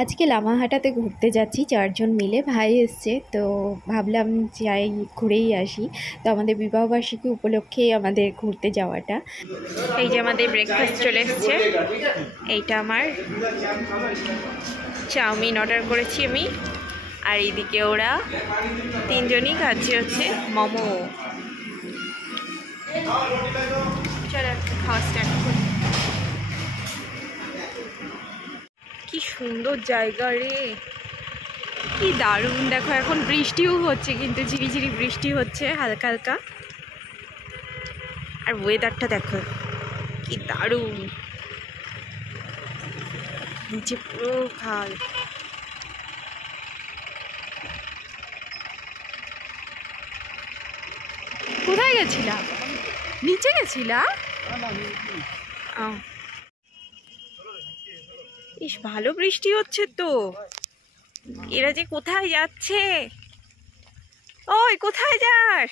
আজকে লামাহাটাতে ঘুরতে যাচ্ছি, 4 জন মিলে। ভাই এসছে, তো ভাবলাম যাই ঘুরেই আসি। তো আমাদের বিবাহবার্ষিকী উপলক্ষে আমাদের ঘুরতে যাওয়াটা। এই যে আমাদের ব্রেকফাস্ট চলে এসছে। এইটা আমার চাউমিন অর্ডার করেছি আমি, আর এইদিকে ওরা 3 জনই খাচ্ছে হচ্ছে মোমো। চলো খাওয়া স্টার্ট করি। কি সুন্দর জায়গা রে, কি দারুণ। দেখো এখন বৃষ্টিও হচ্ছে, কিন্তু ঝিরিঝিরি বৃষ্টি হচ্ছে হালকা হালকা। আর ওয়েদারটা দেখো কি দারুণ, নিচে পুরো খাল। কোথায় গেছিলা? নিচে গেছিলা? ইস, ভালো বৃষ্টি হচ্ছে তো। এরা যে কোথায় যাচ্ছে? ওই কোথায় যাস?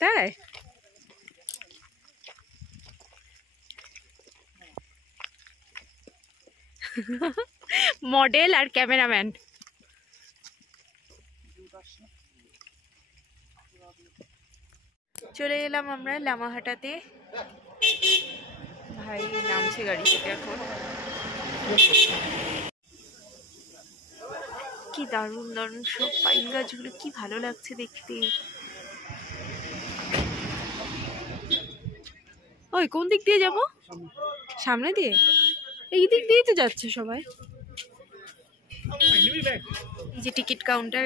তাই মডেল আর ক্যামেরাম্যান। চলে এলাম আমরা লামাহাটাতে। ভাই নামছে গাড়ি থেকে এখন। কি দারুণ দারুণ সব পাইন গাছগুলো, কি ভালো লাগছে দেখতে। ওই কোন দিক দিয়ে যাব? সামনে দিয়ে? এই দিক দিয়েই তো যাচ্ছে সবাই। এই যে টিকিট কাউন্টার,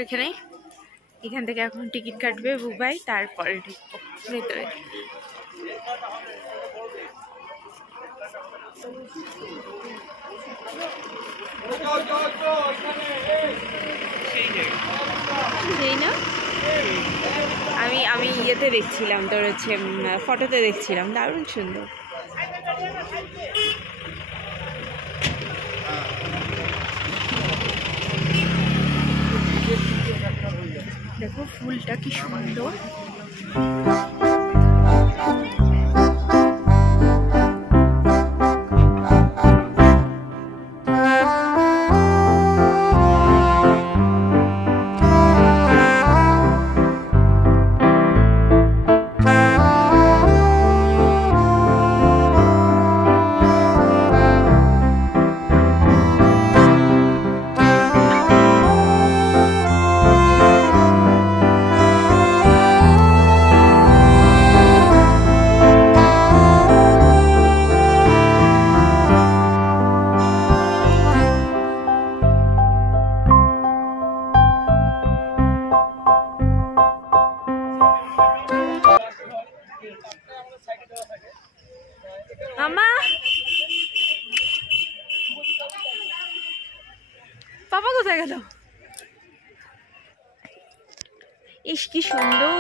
এখান থেকে এখন টিকিট কাটবে বুবাই, তারপরে ঢুকবো ভেতরে। সেই না, আমি ইয়েতে দেখছিলাম, তোর হচ্ছে ফটোতে দেখছিলাম, দারুণ সুন্দর। দেখো ফুলটা কি সুন্দর। মামা, পাপা কোথায় গেল? ইস কি সুন্দর।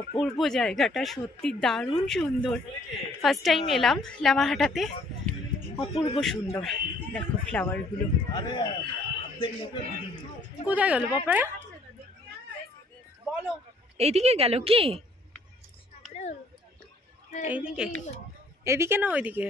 অপূর্ব জায়গাটা, সত্যি দারুণ সুন্দর। ফার্স্ট টাইম এলাম লামাহাটাতে, অপূর্ব সুন্দর। দেখো ফ্লাওয়ার গুলো। কোথায় গেল বাপারা? এইদিকে গেল কি? এইদিকে? এদিকে না ওইদিকে?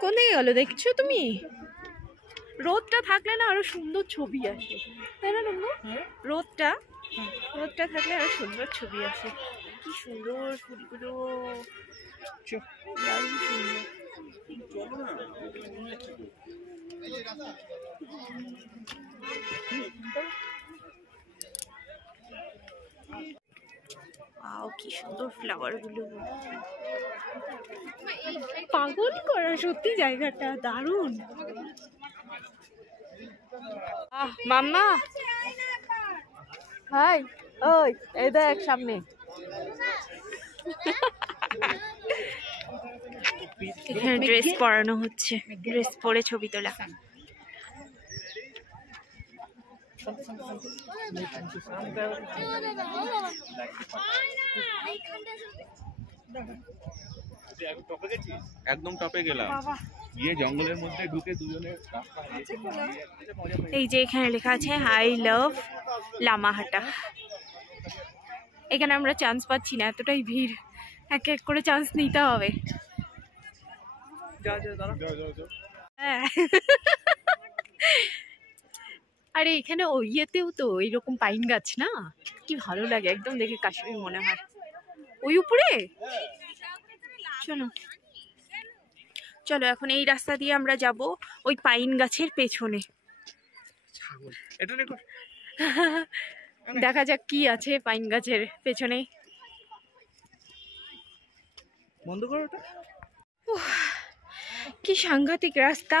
কোন দিকে গেল দেখছো তুমি? রোদটা থাকলে না আরো সুন্দর ছবি আসে, তাই না রঙ্গু? রোদটা থাকলে আরো সুন্দর ছবি আসে। কি সুন্দর ফুলগুলো, দারুণ সুন্দর। কি সুন্দর ফ্লাওয়ার গুলো, পাগল করা সত্যি জায়গাটা দারুণ। মাম্মা হাই, ওই এই দেখ সামনে। এখানে ড্রেস পরানো হচ্ছে, ড্রেস পরে ছবি তোলা। একদম টপে গেলাম, গিয়ে জঙ্গলের মধ্যে ঢুকে দুজনে। এই যে এখানে লেখা আছে আই লাভ লামাহাটা। এখানে আমরা চান্স পাচ্ছি না, এতটাই ভিড়, এক এক করে চান্স নিতে হবে। হ্যাঁ, আরে এখানে ওই ইয়েতেও তো এইরকম পাইন গাছ না, কি ভালো লাগে, একদম দেখে কাশ্মীর মনে হয়। ওই উপরে চলো চলো, এখন এই রাস্তা দিয়ে আমরা যাব ওই পাইন গাছের পেছনে। দেখা যাক কি আছে পাইন গাছের পেছনে। বন্ধ করো ওটা। কি সাংঘাতিক রাস্তা।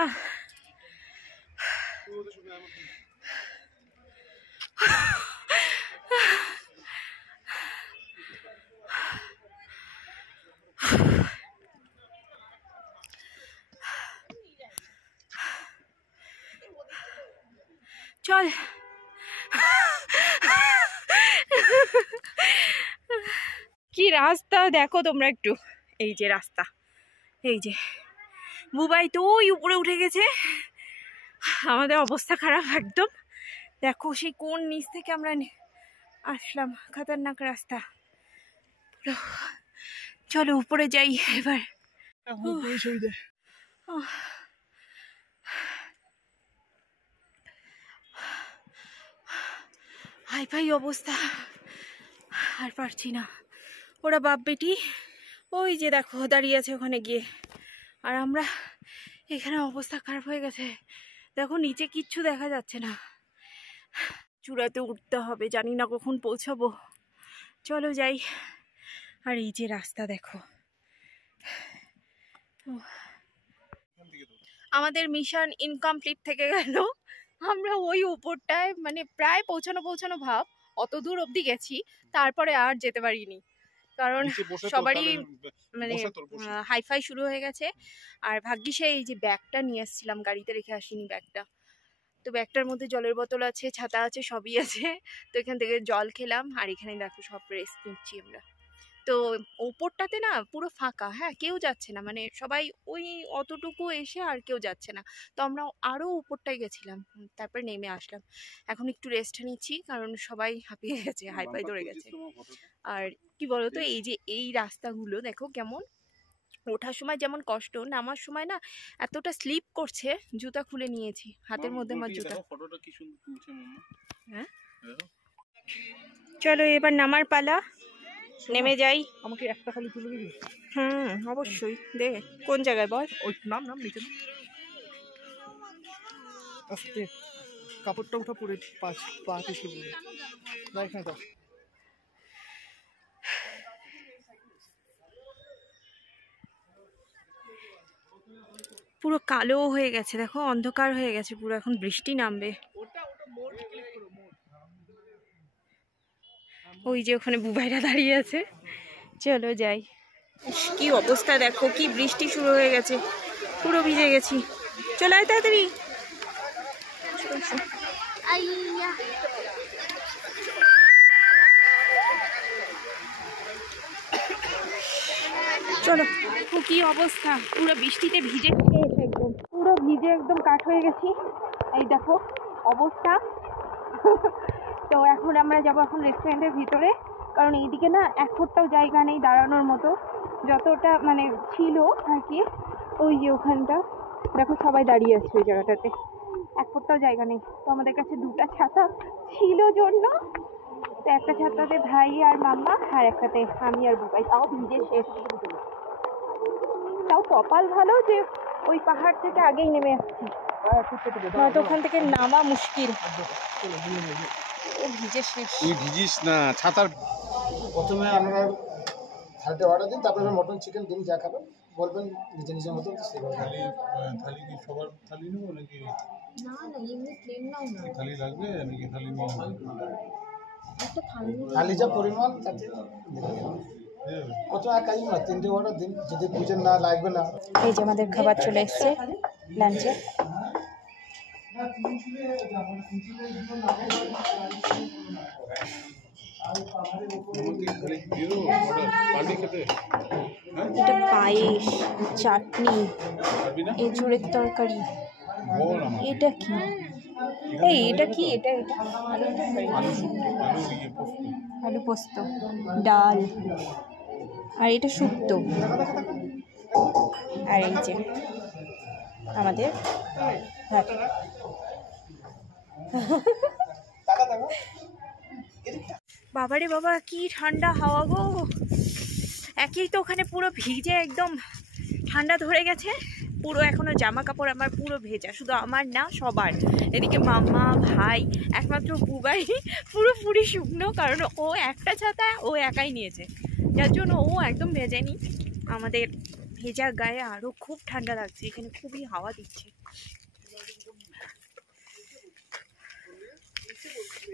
চল, কি রাস্তা দেখো তোমরা একটু। এই যে রাস্তা, এই যে বুবাই তো ওই উপরে উঠে গেছে, আমাদের অবস্থা খারাপ একদম। দেখো সেই কোন নিচ থেকে আমরা আসলাম, খতরনাক রাস্তা পুরো। চলো উপরে যাই এবার। হাই ফাই অবস্থা, আর পারছি না। ওরা বাপ বেটি ওই যে দেখো দাঁড়িয়ে আছে ওখানে গিয়ে, আর আমরা এখানে অবস্থা খারাপ হয়ে গেছে। দেখো নিচে কিচ্ছু দেখা যাচ্ছে না, চূড়াতে উঠতে হবে, জানি না কখন পৌঁছাবো। চলো যাই। আর এই যে রাস্তা দেখো। আমাদের মিশন ইনকমপ্লিট থেকে গেল। আমরা ওই উপরটায় মানে প্রায় পৌঁছানো ভাব, অত দূর অবধি গেছি, তারপরে আর যেতে পারিনি, কারণ সবারই মানে হাইফাই শুরু হয়ে গেছে। আর ভাগ্যিসে এই যে ব্যাগটা নিয়ে এসেছিলাম, গাড়িতে রেখে আসিনি ব্যাগটা, তো ব্যাগটার মধ্যে জলের বোতল আছে, ছাতা আছে, সবই আছে। তো এখান থেকে জল খেলাম, আর এখানে দেখো সব রেস্ট নিচ্ছি আমরা। তো ওপরটাতে না পুরো ফাঁকা, হ্যাঁ কেউ যাচ্ছে না, মানে সবাই ওই অতটুকু এসে আর কেউ যাচ্ছে না। তো আমরা আরও উপরটায় গেছিলাম, তারপর নেমে আসলাম। এখন একটু রেস্ট নিচ্ছি, কারণ সবাই হাঁপিয়ে গেছে, হাইফাই ধরে গেছে। আর কি বলতো, এই যে এই রাস্তাগুলো দেখো কেমন, ওঠার সময় যেমন কষ্ট, নামার সময় না এতটা স্লিপ করছে, জুতা খুলে নিয়েছি, হাতের মধ্যে আমার জুতা। হ্যাঁ চলো এবার নামার পালা, নেমে যাই। আমাকে একটা খালি তুলে দিবি? অবশ্যই দে। কোন জায়গায় বল? ওই নাম নিচে না, আস্তে কাপড়টা উঠা পড়ে পা পিছিয়ে পড়ে এখানে দাও। পুরো কালো হয়ে গেছে দেখো, অন্ধকার হয়ে গেছে পুরো, এখন বৃষ্টি নামবে। ওই যে ওখানে বুবাইরা দাঁড়িয়ে আছে, চলো যাই। কি অবস্থা দেখো, কি বৃষ্টি শুরু হয়ে গেছে, পুরো ভিজে গেছি। চলো আয় তাড়াতাড়ি। চলো, কি অবস্থা, পুরো বৃষ্টিতে ভিজে একদম, পুরো ভিজে একদম কাঠ হয়ে গেছি। এই দেখো অবস্থা। তো এখন আমরা যাবো এখন রেস্টুরেন্টের ভিতরে, কারণ এইদিকে না এক ফুটটাও জায়গা নেই দাঁড়ানোর মতো, যতটা মানে ছিল আর কি। ওই যে ওখানটা দেখো সবাই দাঁড়িয়ে আছে ওই জায়গাটাতে, এক ফুটটাও জায়গা নেই। তো আমাদের কাছে দুটো ছাতা ছিল জন্য, তো একটা ছাতাতে ভাই আর মাম্মা, আর একটাতে আমি আর বুবাই, তাও ভিজে শেষ। তাও কপাল ভালো যে ওই পাহাড় থেকে আগেই নেমে আসছি, নয়তো ওখান থেকে নামা মুশকিল। ভিজে শেষ। তুই ভিজিস না, ছাতার। প্রথমে আমরা থালিতে অর্ডার দিন, তারপরে মটন চিকেন ডিম যা খাবেন বলবেন নিজের মতো সেভাবে। থালি কি সবার থালি নেবো নাকি? না এমনি প্লেন নাও না। থালি লাগবে নাকি? থালি নেওয়া হবে, থালি যা পরিমাণ তাতে প্রথমে এক কাজ না 3টে অর্ডার দিন, যদি বুঝেন না লাগবে না। এই যে আমাদের খাবার চলে এসছে লাঞ্চে। এটা পায়েস, চাটনি, এঁচুড়ের তরকারি। এটা কি? এটা কি? এটা আলু পোস্ত, ডাল, আর এটা শুক্তো। আর এই যে আমাদের ভাত। বাবারে বাবা, কি ঠান্ডা হাওয়া গো! একেই তো ওখানে পুরো ভিজে একদম ঠান্ডা ধরে গেছে পুরো, এখনো জামা কাপড় আমার পুরো ভেজা, শুধু আমার না সবার। এদিকে মামা, ভাই, একমাত্র বুবাই পুরোপুরি শুকনো, কারণ ও একটা ছাতা ও একাই নিয়েছে, যার জন্য ও একদম ভেজেনি। আমাদের ভেজা গায়ে আরো খুব ঠান্ডা লাগছে, এখানে খুবই হাওয়া দিচ্ছে,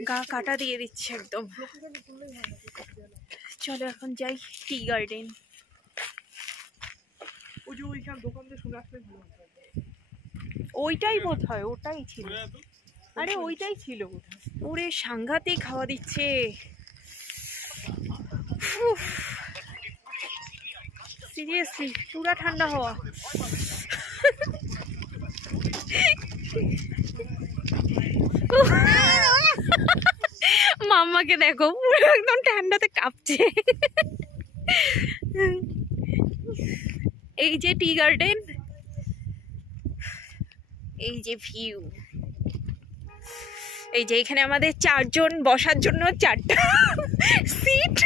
গা কাটা দিয়ে দিচ্ছে একদম। চলো এখন যাই টি গার্ডেন। ওইটাই বোধ হয়, ওটাই ছিল। আরে ওইটাই ছিল বোধহয়। ওরে সাংঘাতিক খাওয়া দিচ্ছে, সিরিয়াসলি পুরা ঠান্ডা হওয়া। মাম্মাকে দেখো পুরো একদম ঠান্ডাতে কাঁপছে। এই যে টি গার্ডেন, এই যে ভিউ, এই যে এখানে আমাদের 4 জন বসার জন্য 4টা সিট।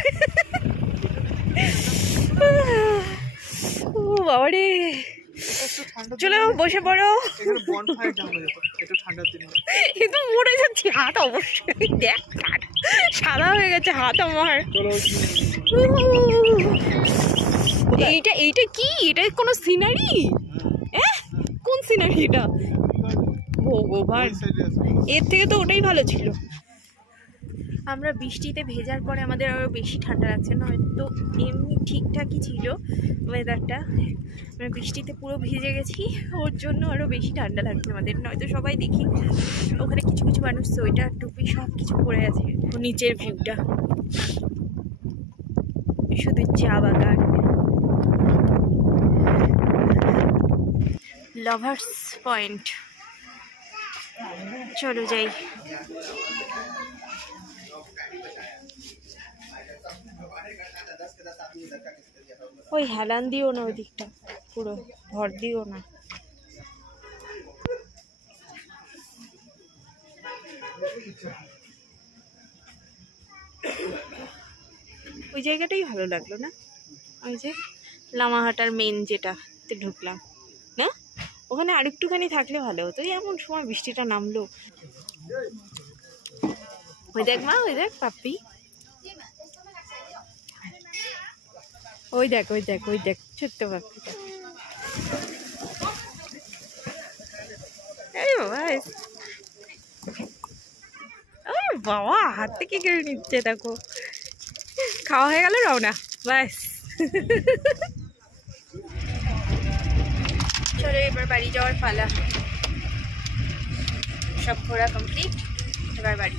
ও বাবারে, চলো বসে পড়ো। কিন্তু মরে যাচ্ছি, হাত অবশ্যই দেখ সাদা হয়ে গেছে হাত আমার। এইটা কি? এটা কোনো সিনারি? কোন সিনারি এটা? ভগবান, এর থেকে তো ওটাই ভালো ছিল। আমরা বৃষ্টিতে ভেজার পরে আমাদের আরো বেশি ঠান্ডা লাগছে, নয়তো এমনি ঠিকঠাকই ছিল ওয়েদারটা। আমরা বৃষ্টিতে পুরো ভিজে গেছি, ওর জন্য আরো বেশি ঠান্ডা লাগছে আমাদের। নয়তো সবাই দেখি ওখানে কিছু কিছু মানুষ সোয়েটার, টুপি সব কিছু পরে আছে। নিচের ভিউটা শুধু চা বাগান, লাভার্স পয়েন্ট। চলো যাই। ওই হেলান দিও না, ওই দিকটা পুরো ভর দিও না। ওই জায়গাটাই ভালো লাগলো না? ওই যে লামাহাটার মেন যেটাতে ঢুকলাম না, ওখানে আরেকটুখানি থাকলে ভালো হতো। এমন সময় বৃষ্টিটা নামলো। ওই দেখ মা, ওই দেখ পাপ্পি, ওই দেখ ওই দেখ ওই দেখ ছোট্ট পাপ্পিটা। বাবা হাত থেকে কেড়ে নিচ্ছে, দেখো। খাওয়া হয়ে গেল, রওনা, ব্যাস। চলো এবার বাড়ি যাওয়ার পালা। সব ঘোরা কমপ্লিট, এবার বাড়ি।